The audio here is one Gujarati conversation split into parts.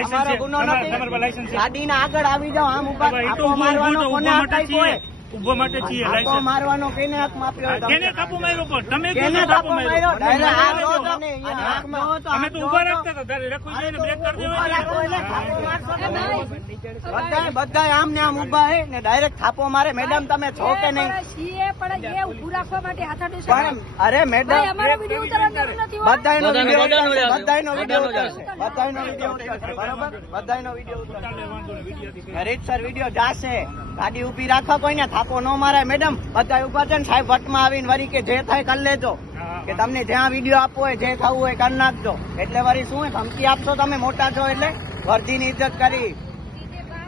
અમારો ગુનો નથી. ગાડીના આગળ આવી જાઓ, આમ ઉભા થાપો મારવાનો કોને હકાય કોઈ? ઉભો માટે છીએ. થાપો મારવાનો કેને હક આપ્યો? કેને થાપો માર્યો? પણ તમે કેને થાપો માર્યો? ડાયરેક્ટ આ જો તમે અમે તો ઉભા રાખતા હતા, તારે રખવું જોઈએ ને બ્રેક કરી દેવાય. બધા આમ ને આમ ઉભા હે ને ડાયરેક્ટ થાપો મારે. મેડમ તમે છો કે નહીં? અરે મેડમ બધાનો વિડીયો ઉતરશે, બધાનો વિડીયો ઉતરશે, બધાનો વિડીયો ઉતરશે, બરોબર? બધાનો વિડીયો ઉતરશે, રીતસર વિડીયો જાશે. ગાડી ઉભી રાખવા કોઈને થાપો ન મારાય. મેડમ બધા ઉભા છે ને સાહેબ, વટમાં આવીને વરી કે જે થાય કરી લેજો, કે તમને જ્યાં વિડીયો આપવો હોય, જે થવું હોય કરી નાખજો. એટલે વરી શું ધમકી આપશો તમે? મોટા છો એટલે વર્ધીની ઇજ્જત કરી.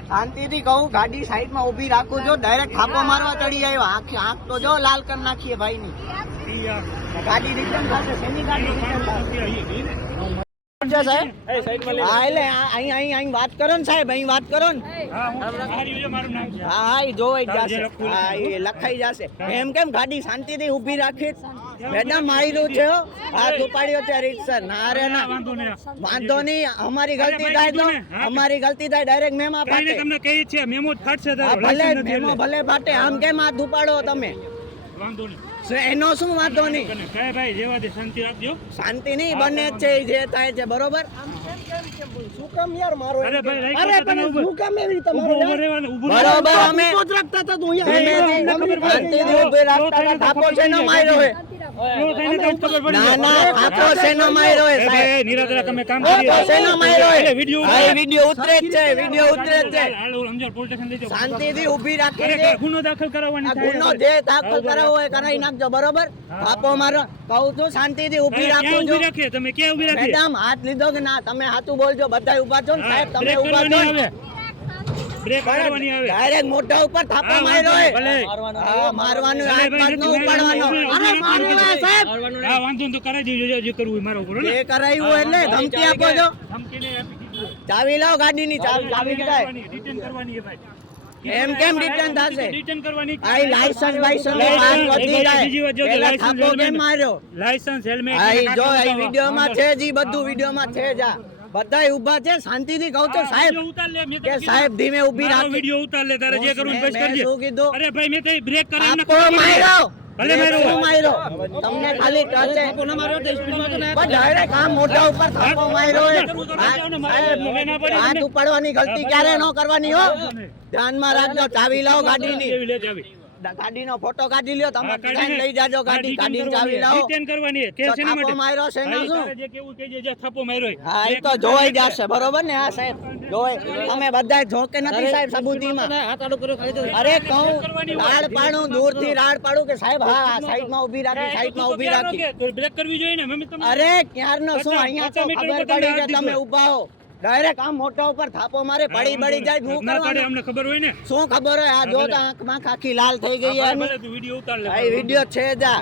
શાંતિથી કહું, ગાડી સાઈડમાં ઉભી રાખું છો, ડાયરેક્ટ થાપો મારવા ચડી આવ્યો. આંખ તો જો લાલ કરી નાખીએ ભાઈ ની. ગાડી રિટર્ન થશે. શેની ગાડી રિટર્ન થશે? અહીં વાત કરો ને સાહેબ, અહીં વાત કરો ને. હા એ જોવાઈ જશે, હા એ લખાઈ જશે. એમ કેમ ગાડી શાંતિથી ઉભી રાખી? મેડમ માર્યું છે, હાથ ઉપાડ્યો છે રીતસર. ના રે ના, વાંધો નહીં. અમારી ગલતી થાય તો અમારી ગલતી થાય ડાયરેક્ટ મેમો ફાટે. તમને કહી છે મેમો ફાટશે. ભલે મેમો ભલે ફાટે, આમ કેમ હાથ ઉપાડો તમે? વાંધો નહીં, એનો શું વાંધો નહીં? ભાઈ જેવા દે, શાંતિ રાખજો. શાંતિ નહીં બને છે, જે થાય છે બરોબર. શું કામ યાર મારો? અરે ભાઈ, અરે તમે શું કામ એવી રીતે મારો? ઉભો રહેવાનું, ઉભો બરોબર અમે ઉભો જ રાખતા હતા. તું શાંતિથી ઊભી રાખતા હતા. થાપો શેનો માર્યો હે? ના ના, થાપો શેનો માર્યો હે સાહેબ? નિરાદરા તમે કામ થાપો શેનો માર્યો હે? વિડિયો હા એ વિડિયો ઉતરે જ છે, વિડિયો ઉતરે જ છે. અંજાર પોલીસ સ્ટેશન લઈ જાઓ. શાંતિથી ઊભી રાખી દે. ગુનો દાખલ કરાવવાની આ ગુનો જે દાખલ કરાવવો હોય કરાવી નાખજો બરોબર. થાપો મારો કહું છું, શાંતિથી ઊભી રાખો છો. રાખીએ તમે ક્યાં ઊભી રાખીએ? મેડમ હાથ લીધો કે ના? તમે સાચું બોલજો. બધા ઉભા છો ને સાહેબ, તમે ઉભા છો ને? બ્રેક મારવાની આવે. ડાયરેક્ટ મોઢા ઉપર થાપો માર્યો હે. હા મારવાનું, હાથ પાડ નો ઉપાડવાનો. અરે મારવાનો સાહેબ. હા વાંધો તો કરાઈ દેજો, જે કરવું હોય મારો કરો ને. એ કરાયું એટલે ધમકી આપો છો? ધમકી નહીં આપી. ચાવી લાવો ગાડીની. ચાવી કીધાય રિટર્ન કરવાની છે ભાઈ. એમ કેમ રિટર્ન થશે? રિટર્ન કરવાની. આ લાયસન્સ બાયસન્સ ની વાત વધી જાય. પહેલા થાપો કેમ માર્યો? Licence, helmet. આ જો આ વિડિયોમાં છે જી, બધું વિડિયોમાં છે જા. બધાય ઊભા છે. શાંતિથી કહું તો સાહેબ કે સાહેબ ધીમે ઊભી રાખો. વિડિયો ઉતાર લે, તારે જે કરવું બસ કરજે. શું કીધું? અરે ભાઈ મેં તો બ્રેક કરાવીને થાપો માર્યો. ભલે માર્યો. માર્યો તમને ખાલી ટચે. ડાયરેક્ટ આમ મોઢા ઉપર થાપો માર્યો હે. હાથ ઉપાડવાની ગલતી ક્યારે ન કરવાની હો. ધ્યાનમાં રાખજો. ચાવી લાવો ગાડીની. ગાડીનો ફોટો કાઢી લ્યો તમે. લઈ જાજો ગાડી. ગાડીની ચાવી લાવો. રિટર્ન કરવાની છે. કેસ એના માટે. થાપો માર્યો છે ને શું? જે કેવું કહેજે, જે થાપો માર્યો. હા એ તો જોવાઈ જશે બરોબર ને. હા સાહેબ જોવાય. તમે બધા જો કે નથી સાહેબ સબૂતીમાં? અરે કહું રાડ પાડું, દૂરથી રાડ પાડું કે સાહેબ હા સાઈડમાં ઊભી રાખી, સાઈડમાં ઊભી રાખી. બ્રેક કરવી જોઈએ ને મમ્મી તમે. અરે ક્યારનો શું? અહીંયા તો ખબર પડી કે તમે ઊભા હો. ડાયરેક્ટ આમ મોઢા ઉપર થાપો મારે. પડી જાય શું કરવાનું? અમને ખબર હોય ને. શું ખબર હોય? આ જો તો આંખમાં આખી લાલ થઈ ગઈ. વિડિયો ઉતાર લે. વિડિયો છે જા.